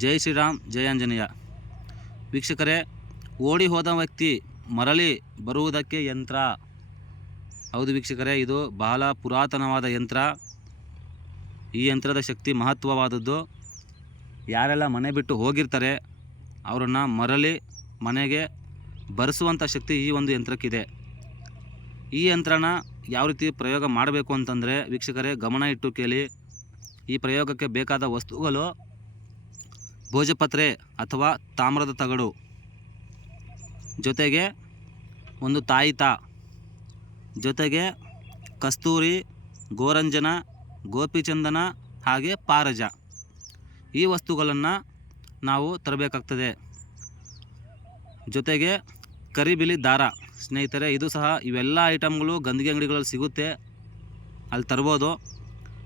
ಜೈ ಶ್ರೀರಾಮ್ ಜಯ ಆಂಜನೇಯ. ವೀಕ್ಷಕರೇ, ಓಡಿ ಹೋದ ವ್ಯಕ್ತಿ ಮರಳಿ ಬರುವುದಕ್ಕೆ ಯಂತ್ರ. ಹೌದು ವೀಕ್ಷಕರೇ, ಇದು ಬಹಳ ಪುರಾತನವಾದ ಯಂತ್ರ. ಈ ಯಂತ್ರದ ಶಕ್ತಿ ಮಹತ್ವವಾದದ್ದು. ಯಾರೆಲ್ಲ ಮನೆ ಬಿಟ್ಟು ಹೋಗಿರ್ತಾರೆ, ಅವರನ್ನು ಮರಳಿ ಮನೆಗೆ ಬರೆಸುವಂಥ ಶಕ್ತಿ ಈ ಒಂದು ಯಂತ್ರಕ್ಕಿದೆ. ಈ ಯಂತ್ರನ ಯಾವ ರೀತಿ ಪ್ರಯೋಗ ಮಾಡಬೇಕು ಅಂತಂದರೆ ವೀಕ್ಷಕರೇ, ಗಮನ ಇಟ್ಟು ಕೇಳಿ. ಈ ಪ್ರಯೋಗಕ್ಕೆ ಬೇಕಾದ ವಸ್ತುಗಳು ಭೋಜಪತ್ರೆ ಅಥವಾ ತಾಮ್ರದ ತಗಡು. ಜೊತೆಗೆ ಒಂದು ತಾಯಿತ. ಜೊತೆಗೆ ಕಸ್ತೂರಿ, ಗೋರಂಜನ, ಗೋಪಿಚಂದನ ಹಾಗೆ ಪಾರಜ. ಈ ವಸ್ತುಗಳನ್ನು ನಾವು ತರಬೇಕಾಗ್ತದೆ. ಜೊತೆಗೆ ಕರಿಬಿಲಿ ದಾರ. ಸ್ನೇಹಿತರೆ, ಇದು ಸಹ ಇವೆಲ್ಲ ಐಟಮ್ಗಳು ಗಂದಿಗೆ ಅಂಗಡಿಗಳಲ್ಲಿ ಸಿಗುತ್ತೆ. ಅಲ್ಲಿ ತರ್ಬೋದು.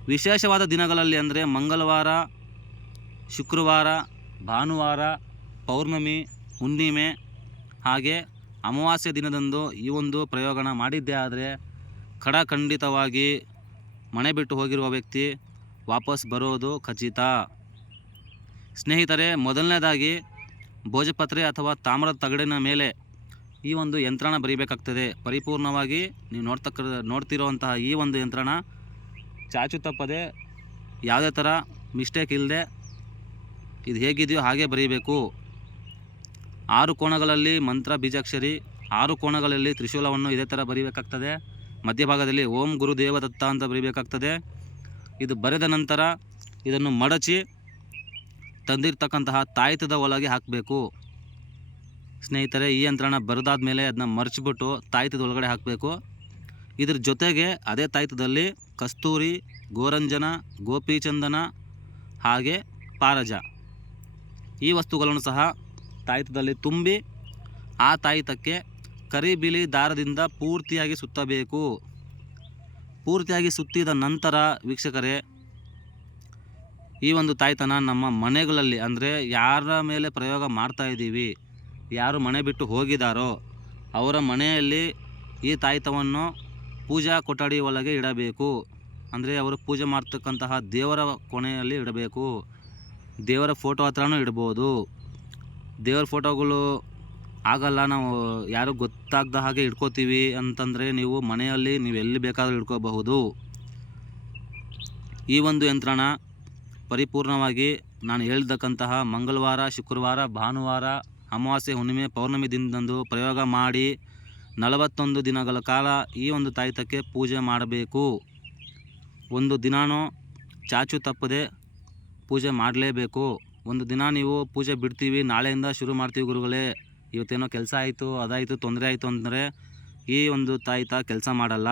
ವಿಶೇಷವಾದ ದಿನಗಳಲ್ಲಿ ಅಂದರೆ ಮಂಗಳವಾರ ಶುಕ್ರವಾರ, ಭಾನುವಾರ, ಪೌರ್ಣಮಿ, ಹುಣ್ಣಿಮೆ ಹಾಗೆ ಅಮಾವಾಸ್ಯೆ ದಿನದಂದು ಈ ಒಂದು ಪ್ರಯೋಗನ ಮಾಡಿದ್ದೇ ಆದರೆ ಖಡಖಂಡಿತವಾಗಿ ಮನೆ ಬಿಟ್ಟು ಹೋಗಿರುವ ವ್ಯಕ್ತಿ ವಾಪಸ್ ಬರೋದು ಖಚಿತ. ಸ್ನೇಹಿತರೆ, ಮೊದಲನೇದಾಗಿ ಭೋಜಪತ್ರೆ ಅಥವಾ ತಾಮ್ರದ ತಗಡಿನ ಮೇಲೆ ಈ ಒಂದು ಯಂತ್ರಣ ಬರೀಬೇಕಾಗ್ತದೆ. ಪರಿಪೂರ್ಣವಾಗಿ ನೀವು ನೋಡ್ತಕ್ಕ, ನೋಡ್ತಿರೋವಂತಹ ಈ ಒಂದು ಯಂತ್ರಣ ಚಾಚು ತಪ್ಪದೆ ಯಾವುದೇ ಥರ ಮಿಸ್ಟೇಕ್ ಇಲ್ಲದೆ ಇದು ಹೇಗಿದೆಯೋ ಹಾಗೆ ಬರೀಬೇಕು ಆರು ಕೋಣಗಳಲ್ಲಿ ಮಂತ್ರ ಬೀಜಾಕ್ಷರಿ, ಆರು ಕೋಣಗಳಲ್ಲಿ ತ್ರಿಶೂಲವನ್ನು ಇದೇ ಥರ ಬರೀಬೇಕಾಗ್ತದೆ. ಮಧ್ಯಭಾಗದಲ್ಲಿ ಓಂ ಗುರು ದೇವದತ್ತ ಅಂತ ಬರೀಬೇಕಾಗ್ತದೆ. ಇದು ಬರೆದ ನಂತರ ಇದನ್ನು ಮಡಚಿ ತಂದಿರ್ತಕ್ಕಂತಹ ತಾಯ್ತದ ಒಳಗೆ ಹಾಕಬೇಕು. ಸ್ನೇಹಿತರೆ, ಈ ಯಂತ್ರಣ ಬರೆದಾದ ಮೇಲೆ ಅದನ್ನ ಮರ್ಚಿಬಿಟ್ಟು ತಾಯ್ತದ ಒಳಗಡೆ ಹಾಕಬೇಕು. ಇದ್ರ ಜೊತೆಗೆ ಅದೇ ತಾಯ್ತದಲ್ಲಿ ಕಸ್ತೂರಿ, ಗೋರಂಜನ, ಗೋಪಿಚಂದನ ಹಾಗೆ ಪಾರಜ. ಈ ವಸ್ತುಗಳನ್ನು ಸಹ ತಾಯಿತದಲ್ಲಿ ತುಂಬಿ ಆ ತಾಯಿತಕ್ಕೆ ಕರಿಬಿಳಿ ದಾರದಿಂದ ಪೂರ್ತಿಯಾಗಿ ಸುತ್ತಬೇಕು. ಪೂರ್ತಿಯಾಗಿ ಸುತ್ತಿದ ನಂತರ ವೀಕ್ಷಕರೇ, ಈ ಒಂದು ತಾಯ್ತನ ನಮ್ಮ ಮನೆಗಳಲ್ಲಿ ಅಂದರೆ ಯಾರ ಮೇಲೆ ಪ್ರಯೋಗ ಮಾಡ್ತಾ ಇದ್ದೀವಿ, ಯಾರು ಮನೆ ಬಿಟ್ಟು ಹೋಗಿದಾರೋ ಅವರ ಮನೆಯಲ್ಲಿ ಈ ತಾಯ್ತವನ್ನು ಪೂಜಾ ಕೊಠಡಿ ಒಳಗೆ ಇಡಬೇಕು. ಅಂದರೆ ಅವರು ಪೂಜೆ ಮಾಡ್ತಕ್ಕಂತಹ ದೇವರ ಕೊನೆಯಲ್ಲಿ ಇಡಬೇಕು. ದೇವರ ಫೋಟೋ ಹತ್ರನೂ ಇಡ್ಬೋದು. ದೇವರ ಫೋಟೋಗಳು ಆಗಲ್ಲ, ನಾವು ಯಾರು ಗೊತ್ತಾಗದ ಹಾಗೆ ಇಟ್ಕೋತೀವಿ ಅಂತಂದರೆ ನೀವು ಮನೆಯಲ್ಲಿ ನೀವು ಎಲ್ಲಿ ಬೇಕಾದರೂ ಇಟ್ಕೋಬಹುದು. ಈ ಒಂದು ಯಂತ್ರಣ ಪರಿಪೂರ್ಣವಾಗಿ ನಾನು ಹೇಳ್ತಕ್ಕಂತಹ ಮಂಗಳವಾರ, ಶುಕ್ರವಾರ, ಭಾನುವಾರ, ಅಮಾವಾಸ್ಯೆ, ಹುಣ್ಣಿಮೆ, ಪೌರ್ಣಮಿ ದಿನದಂದು ಪ್ರಯೋಗ ಮಾಡಿ ನಲವತ್ತೊಂದು ದಿನಗಳ ಕಾಲ ಈ ಒಂದು ತಾಯಿತಕ್ಕೆ ಪೂಜೆ ಮಾಡಬೇಕು. ಒಂದು ದಿನಾನೂ ಚಾಚು ತಪ್ಪದೆ ಪೂಜೆ ಮಾಡಲೇಬೇಕು. ಒಂದು ದಿನ ನೀವು ಪೂಜೆ ಬಿಡ್ತೀವಿ, ನಾಳೆಯಿಂದ ಶುರು ಮಾಡ್ತೀವಿ ಗುರುಗಳೇ. ಇವತ್ತೇನೋ ಕೆಲಸ ಆಯಿತು, ಅದಾಯಿತು, ತೊಂದರೆ ಆಯಿತು ಅಂದರೆ ಈ ಒಂದು ತಾಯಿತಾ ಕೆಲಸ ಮಾಡಲ್ಲ.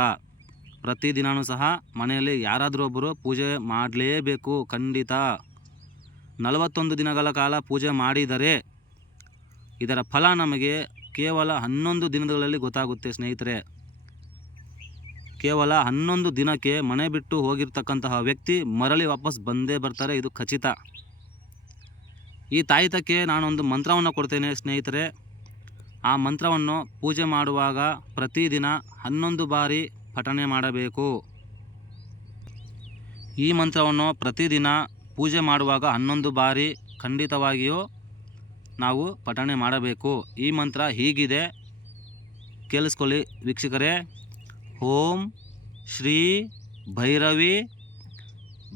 ಪ್ರತಿದಿನವೂ ಸಹ ಮನೆಯಲ್ಲಿ ಯಾರಾದರೂ ಒಬ್ಬರು ಪೂಜೆ ಮಾಡಲೇಬೇಕು, ಖಂಡಿತ. ನಲವತ್ತೊಂದು ದಿನಗಳ ಕಾಲ ಪೂಜೆ ಮಾಡಿದರೆ ಇದರ ಫಲ ನಮಗೆ ಕೇವಲ ಹನ್ನೊಂದು ದಿನಗಳಲ್ಲಿ ಗೊತ್ತಾಗುತ್ತೆ ಸ್ನೇಹಿತರೆ. ಕೇವಲ ಹನ್ನೊಂದು ದಿನಕ್ಕೆ ಮನೆ ಬಿಟ್ಟು ಹೋಗಿರ್ತಕ್ಕಂತಹ ವ್ಯಕ್ತಿ ಮರಳಿ ವಾಪಸ್ ಬಂದೇ ಬರ್ತಾರೆ, ಇದು ಖಚಿತ. ಈ ತಾಯಿತಕ್ಕೆ ನಾನೊಂದು ಮಂತ್ರವನ್ನು ಕೊಡ್ತೇನೆ ಸ್ನೇಹಿತರೆ. ಆ ಮಂತ್ರವನ್ನು ಪೂಜೆ ಮಾಡುವಾಗ ಪ್ರತಿದಿನ ಹನ್ನೊಂದು ಬಾರಿ ಪಠಣೆ ಮಾಡಬೇಕು. ಈ ಮಂತ್ರವನ್ನು ಪ್ರತಿದಿನ ಪೂಜೆ ಮಾಡುವಾಗ ಹನ್ನೊಂದು ಬಾರಿ ಖಂಡಿತವಾಗಿಯೂ ನಾವು ಪಠಣೆ ಮಾಡಬೇಕು. ಈ ಮಂತ್ರ ಹೀಗಿದೆ. ಕೇಳಿಸ್ಕೊಳ್ಳಿ ವೀಕ್ಷಕರೇ. ಓಂ ಶ್ರೀ ಭೈರವಿ.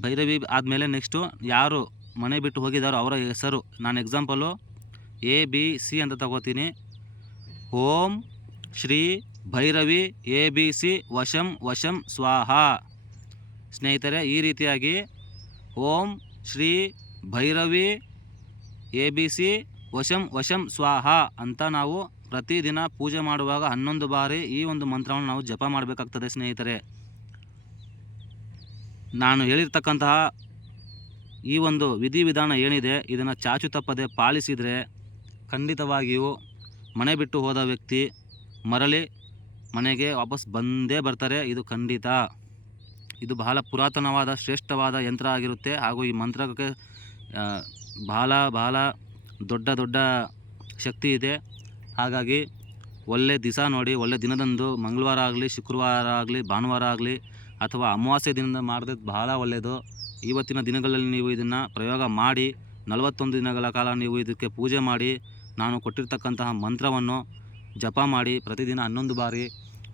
ಭೈರವಿ ಆದಮೇಲೆ ನೆಕ್ಸ್ಟು ಯಾರು ಮನೆ ಬಿಟ್ಟು ಹೋಗಿದ್ದಾರೋ ಅವರ ಹೆಸರು. ನಾನು ಎಕ್ಸಾಂಪಲು ಎ ಬಿ ಸಿ ಅಂತ ತಗೋತೀನಿ. ಓಂ Shri Bhairavi A B C ವಶಂ ವಶಂ, ಸ್ವಾಹ. ಸ್ನೇಹಿತರೆ, ಈ ರೀತಿಯಾಗಿ ಓಂ Shri Bhairavi A B C ವಶಂ ವಶಂ, ಸ್ವಾಹ ಅಂತ ನಾವು ಪ್ರತಿದಿನ ಪೂಜೆ ಮಾಡುವಾಗ ಹನ್ನೊಂದು ಬಾರಿ ಈ ಒಂದು ಮಂತ್ರವನ್ನು ನಾವು ಜಪ ಮಾಡಬೇಕಾಗ್ತದೆ, ಸ್ನೇಹಿತರೆ. ನಾನು ಹೇಳಿರ್ತಕ್ಕಂತಹ ಈ ಒಂದು ವಿಧಿವಿಧಾನ ಏನಿದೆ, ಇದನ್ನು ಚಾಚು ತಪ್ಪದೆ ಪಾಲಿಸಿದರೆ ಖಂಡಿತವಾಗಿಯೂ ಮನೆ ಬಿಟ್ಟು ಹೋದ ವ್ಯಕ್ತಿ ಮರಳಿ ಮನೆಗೆ ವಾಪಸ್ ಬಂದೇ ಬರ್ತಾರೆ. ಇದು ಖಂಡಿತ. ಇದು ಬಹಳ ಪುರಾತನವಾದ, ಶ್ರೇಷ್ಠವಾದ ಯಂತ್ರ ಆಗಿರುತ್ತೆ. ಹಾಗೂ ಈ ಮಂತ್ರಕ್ಕೆ ಬಹಳ ಬಹಳ ದೊಡ್ಡ ದೊಡ್ಡ ಶಕ್ತಿ ಇದೆ. ಹಾಗಾಗಿ ಒಳ್ಳೆ ದಿವಸ ನೋಡಿ, ಒಳ್ಳೆ ದಿನದಂದು ಮಂಗಳವಾರ ಆಗಲಿ, ಶುಕ್ರವಾರ ಆಗಲಿ, ಭಾನುವಾರ ಆಗಲಿ ಅಥವಾ ಅಮಾವಾಸ್ಯೆ ದಿನದ ಮಾಡಿದ್ರೆ ಬಹಳ ಒಳ್ಳೆಯದು. ಇವತ್ತಿನ ದಿನಗಳಲ್ಲಿ ನೀವು ಇದನ್ನು ಪ್ರಯೋಗ ಮಾಡಿ, ನಲವತ್ತೊಂದು ದಿನಗಳ ಕಾಲ ನೀವು ಇದಕ್ಕೆ ಪೂಜೆ ಮಾಡಿ, ನಾನು ಕೊಟ್ಟಿರ್ತಕ್ಕಂತಹ ಮಂತ್ರವನ್ನು ಜಪ ಮಾಡಿ, ಪ್ರತಿದಿನ ಹನ್ನೊಂದು ಬಾರಿ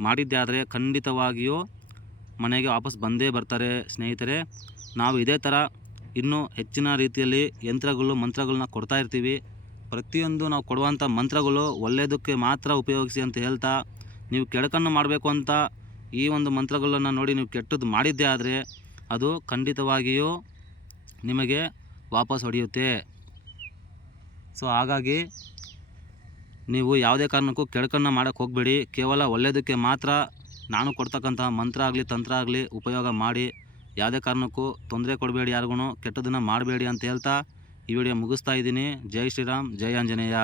ಮಾಡಿದ್ದೆ ಆದರೆ ಖಂಡಿತವಾಗಿಯೂ ಮನೆಗೆ ವಾಪಸ್ ಬಂದೇ ಬರ್ತಾರೆ ಸ್ನೇಹಿತರೆ. ನಾವು ಇದೇ ಥರ ಇನ್ನೂ ಹೆಚ್ಚಿನ ರೀತಿಯಲ್ಲಿ ಯಂತ್ರಗಳು, ಮಂತ್ರಗಳನ್ನ ಕೊಡ್ತಾ ಇರ್ತೀವಿ. ಪ್ರತಿಯೊಂದು ನಾವು ಕೊಡುವಂಥ ಮಂತ್ರಗಳು ಒಳ್ಳೆಯದಕ್ಕೆ ಮಾತ್ರ ಉಪಯೋಗಿಸಿ ಅಂತ ಹೇಳ್ತಾ ನೀವು ಕೆಡಕನ್ನು ಮಾಡಬೇಕು ಅಂತ ಈ ಒಂದು ಮಂತ್ರಗಳನ್ನು ನೋಡಿ ನೀವು ಕೆಟ್ಟದ್ದು ಮಾಡಿದ್ದೇ ಆದರೆ ಅದು ಖಂಡಿತವಾಗಿಯೂ ನಿಮಗೆ ವಾಪಸ್ ಹೊಡೆಯುತ್ತೆ. ಸೊ ಹಾಗಾಗಿ ನೀವು ಯಾವುದೇ ಕಾರಣಕ್ಕೂ ಕೆಡಕನ್ನು ಮಾಡೋಕ್ಕೆ ಹೋಗಬೇಡಿ. ಕೇವಲ ಒಳ್ಳೆಯದಕ್ಕೆ ಮಾತ್ರ ನಾನು ಕೊಡ್ತಕ್ಕಂತಹ ಮಂತ್ರ ಆಗಲಿ, ತಂತ್ರ ಆಗಲಿ ಉಪಯೋಗ ಮಾಡಿ. ಯಾವುದೇ ಕಾರಣಕ್ಕೂ ತೊಂದರೆ ಕೊಡಬೇಡಿ ಯಾರಿಗೂ ಕೆಟ್ಟದನ್ನು ಮಾಡಬೇಡಿ ಅಂತ ಹೇಳ್ತಾ ಈ ವಿಡಿಯೋ ಮುಗಿಸ್ತಾ ಇದ್ದೀನಿ. ಜೈ ಶ್ರೀರಾಮ್ ಜೈ ಆಂಜನೇಯ.